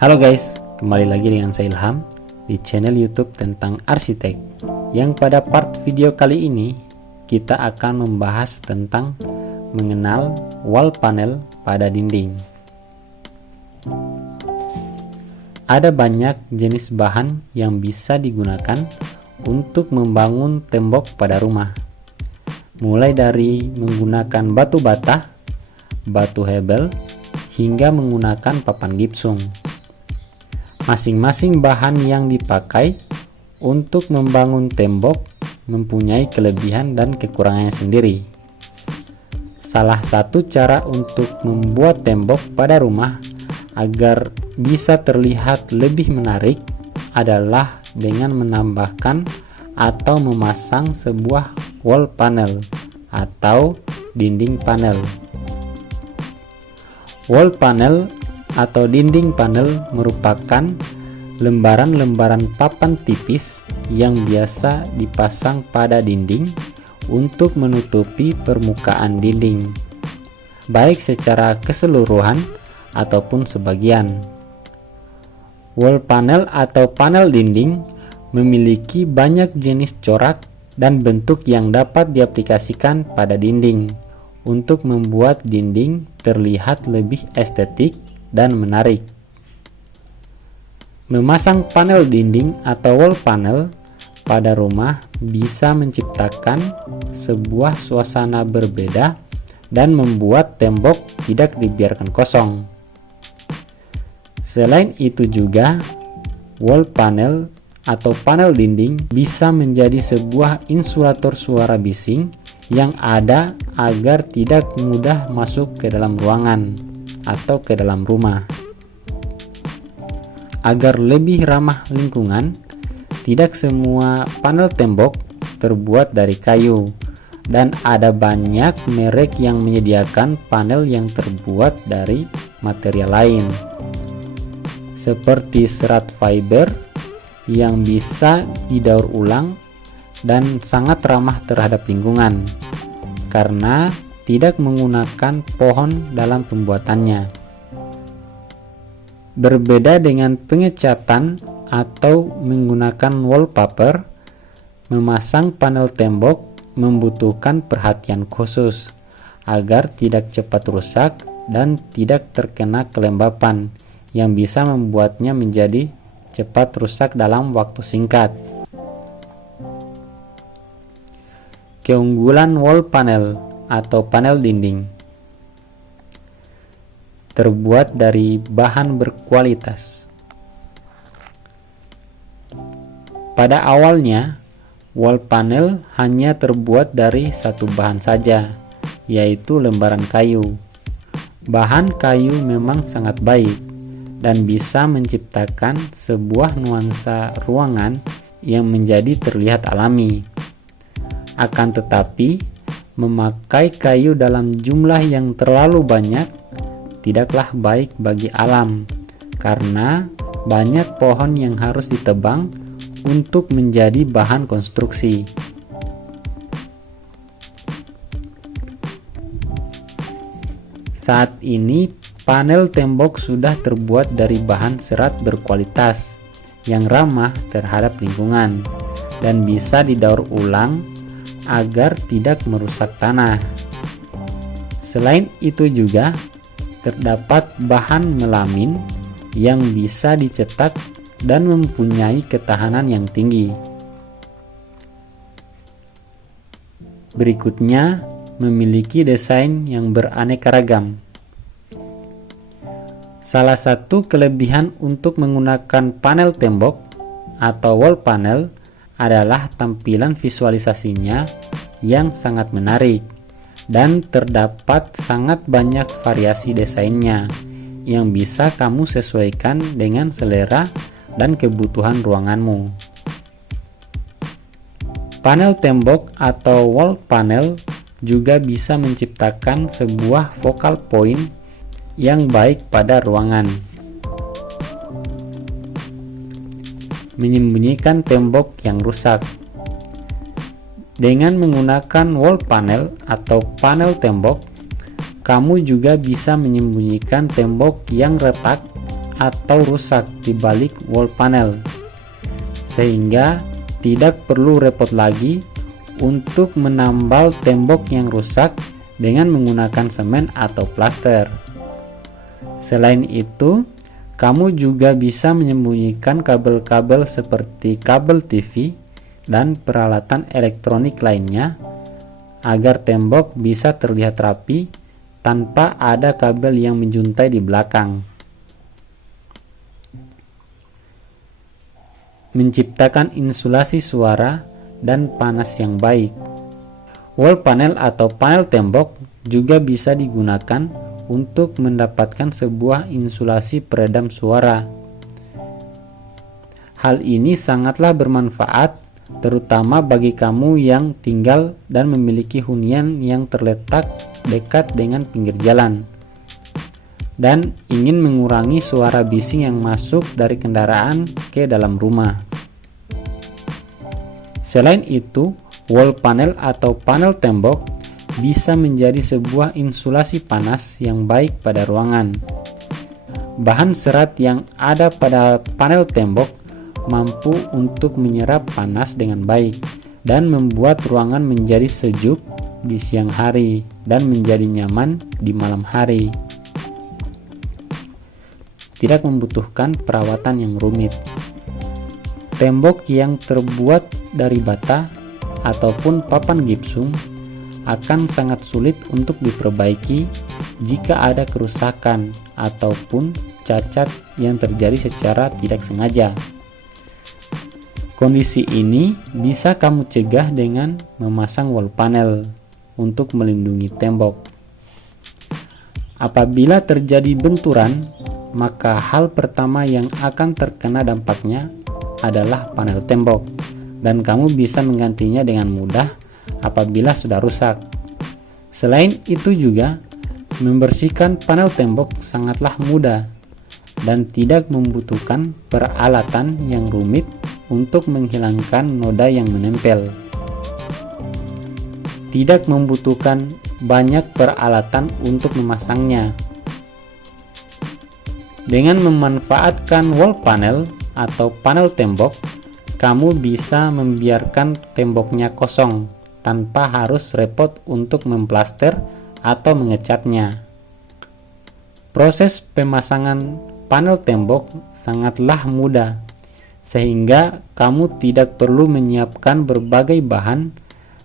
Halo guys, kembali lagi dengan saya Ilham di channel YouTube tentang arsitek. Yang pada part video kali ini kita akan membahas tentang mengenal wall panel pada dinding. Ada banyak jenis bahan yang bisa digunakan untuk membangun tembok pada rumah. Mulai dari menggunakan batu bata, batu hebel, hingga menggunakan papan gipsum. Masing-masing bahan yang dipakai untuk membangun tembok mempunyai kelebihan dan kekurangannya sendiri. Salah satu cara untuk membuat tembok pada rumah agar bisa terlihat lebih menarik adalah dengan menambahkan atau memasang sebuah wall panel atau dinding panel. Wall panel atau dinding panel merupakan lembaran-lembaran papan tipis yang biasa dipasang pada dinding untuk menutupi permukaan dinding, baik secara keseluruhan ataupun sebagian. Wall panel atau panel dinding memiliki banyak jenis corak dan bentuk yang dapat diaplikasikan pada dinding untuk membuat dinding terlihat lebih estetik dan menarik. Memasang panel dinding atau wall panel pada rumah bisa menciptakan sebuah suasana berbeda dan membuat tembok tidak dibiarkan kosong. Selain itu juga, wall panel atau panel dinding bisa menjadi sebuah insulator suara bising yang ada agar tidak mudah masuk ke dalam ruangan atau ke dalam rumah. Agar lebih ramah lingkungan, tidak semua panel tembok terbuat dari kayu, dan ada banyak merek yang menyediakan panel yang terbuat dari material lain, seperti serat fiber yang bisa didaur ulang dan sangat ramah terhadap lingkungan karena tidak menggunakan pohon dalam pembuatannya. Berbeda dengan pengecatan atau menggunakan wallpaper, memasang panel tembok membutuhkan perhatian khusus agar tidak cepat rusak dan tidak terkena kelembapan yang bisa membuatnya menjadi cepat rusak dalam waktu singkat. Keunggulan wall panel atau panel dinding: terbuat dari bahan berkualitas. Pada awalnya, wall panel hanya terbuat dari satu bahan saja, yaitu lembaran kayu. Bahan kayu memang sangat baik dan bisa menciptakan sebuah nuansa ruangan yang menjadi terlihat alami. Akan tetapi, memakai kayu dalam jumlah yang terlalu banyak tidaklah baik bagi alam, karena banyak pohon yang harus ditebang untuk menjadi bahan konstruksi. Saat ini, panel tembok sudah terbuat dari bahan serat berkualitas yang ramah terhadap lingkungan dan bisa didaur ulang agar tidak merusak tanah. Selain itu juga terdapat bahan melamin yang bisa dicetak dan mempunyai ketahanan yang tinggi. Berikutnya, memiliki desain yang beraneka ragam. Salah satu kelebihan untuk menggunakan panel tembok atau wall panel adalah tampilan visualisasinya yang sangat menarik, dan terdapat sangat banyak variasi desainnya yang bisa kamu sesuaikan dengan selera dan kebutuhan ruanganmu. Panel tembok atau wall panel juga bisa menciptakan sebuah focal point yang baik pada ruangan, menyembunyikan tembok yang rusak. Dengan menggunakan wall panel atau panel tembok, kamu juga bisa menyembunyikan tembok yang retak atau rusak di balik wall panel, sehingga tidak perlu repot lagi untuk menambal tembok yang rusak dengan menggunakan semen atau plaster. Selain itu, kamu juga bisa menyembunyikan kabel-kabel seperti kabel TV dan peralatan elektronik lainnya agar tembok bisa terlihat rapi tanpa ada kabel yang menjuntai di belakang. Menciptakan insulasi suara dan panas yang baik. Wall panel atau panel tembok juga bisa digunakan untuk mendapatkan sebuah insulasi peredam suara. Hal ini sangatlah bermanfaat terutama bagi kamu yang tinggal dan memiliki hunian yang terletak dekat dengan pinggir jalan dan ingin mengurangi suara bising yang masuk dari kendaraan ke dalam rumah. Selain itu, wall panel atau panel tembok bisa menjadi sebuah insulasi panas yang baik pada ruangan. Bahan serat yang ada pada panel tembok mampu untuk menyerap panas dengan baik dan membuat ruangan menjadi sejuk di siang hari dan menjadi nyaman di malam hari. Tidak membutuhkan perawatan yang rumit. Tembok yang terbuat dari bata ataupun papan gipsum akan sangat sulit untuk diperbaiki jika ada kerusakan ataupun cacat yang terjadi secara tidak sengaja. Kondisi ini bisa kamu cegah dengan memasang wall panel untuk melindungi tembok. Apabila terjadi benturan, maka hal pertama yang akan terkena dampaknya adalah panel tembok, dan kamu bisa menggantinya dengan mudah apabila sudah rusak. Selain itu juga, membersihkan panel tembok sangatlah mudah dan tidak membutuhkan peralatan yang rumit untuk menghilangkan noda yang menempel. Tidak membutuhkan banyak peralatan untuk memasangnya. Dengan memanfaatkan wall panel atau panel tembok, kamu bisa membiarkan temboknya kosong tanpa harus repot untuk memplaster atau mengecatnya. Proses pemasangan panel tembok sangatlah mudah, sehingga kamu tidak perlu menyiapkan berbagai bahan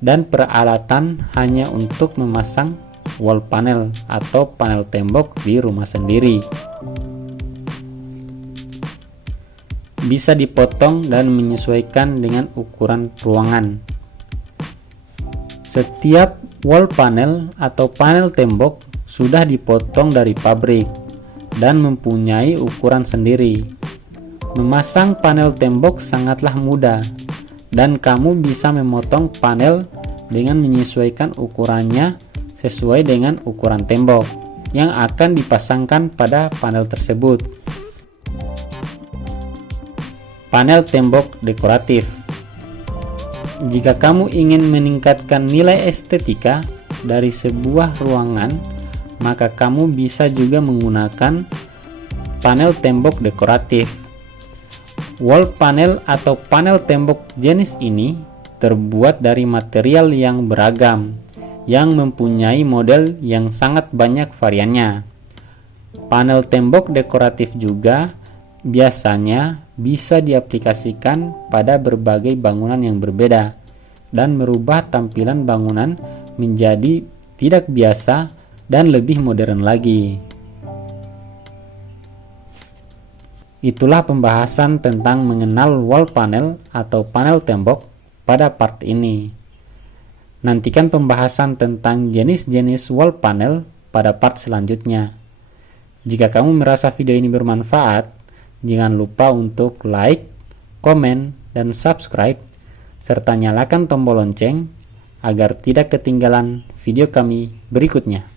dan peralatan hanya untuk memasang wall panel atau panel tembok di rumah sendiri. Bisa dipotong dan menyesuaikan dengan ukuran ruangan. Setiap wall panel atau panel tembok sudah dipotong dari pabrik dan mempunyai ukuran sendiri. Memasang panel tembok sangatlah mudah, dan kamu bisa memotong panel dengan menyesuaikan ukurannya sesuai dengan ukuran tembok yang akan dipasangkan pada panel tersebut. Panel tembok dekoratif. Jika kamu ingin meningkatkan nilai estetika dari sebuah ruangan, maka kamu bisa juga menggunakan panel tembok dekoratif. Wall panel atau panel tembok jenis ini terbuat dari material yang beragam, yang mempunyai model yang sangat banyak variannya. Panel tembok dekoratif juga biasanya bisa diaplikasikan pada berbagai bangunan yang berbeda dan merubah tampilan bangunan menjadi tidak biasa dan lebih modern lagi. Itulah pembahasan tentang mengenal wall panel atau panel tembok pada part ini. Nantikan pembahasan tentang jenis-jenis wall panel pada part selanjutnya. Jika kamu merasa video ini bermanfaat, jangan lupa untuk like, komen, dan subscribe, serta nyalakan tombol lonceng agar tidak ketinggalan video kami berikutnya.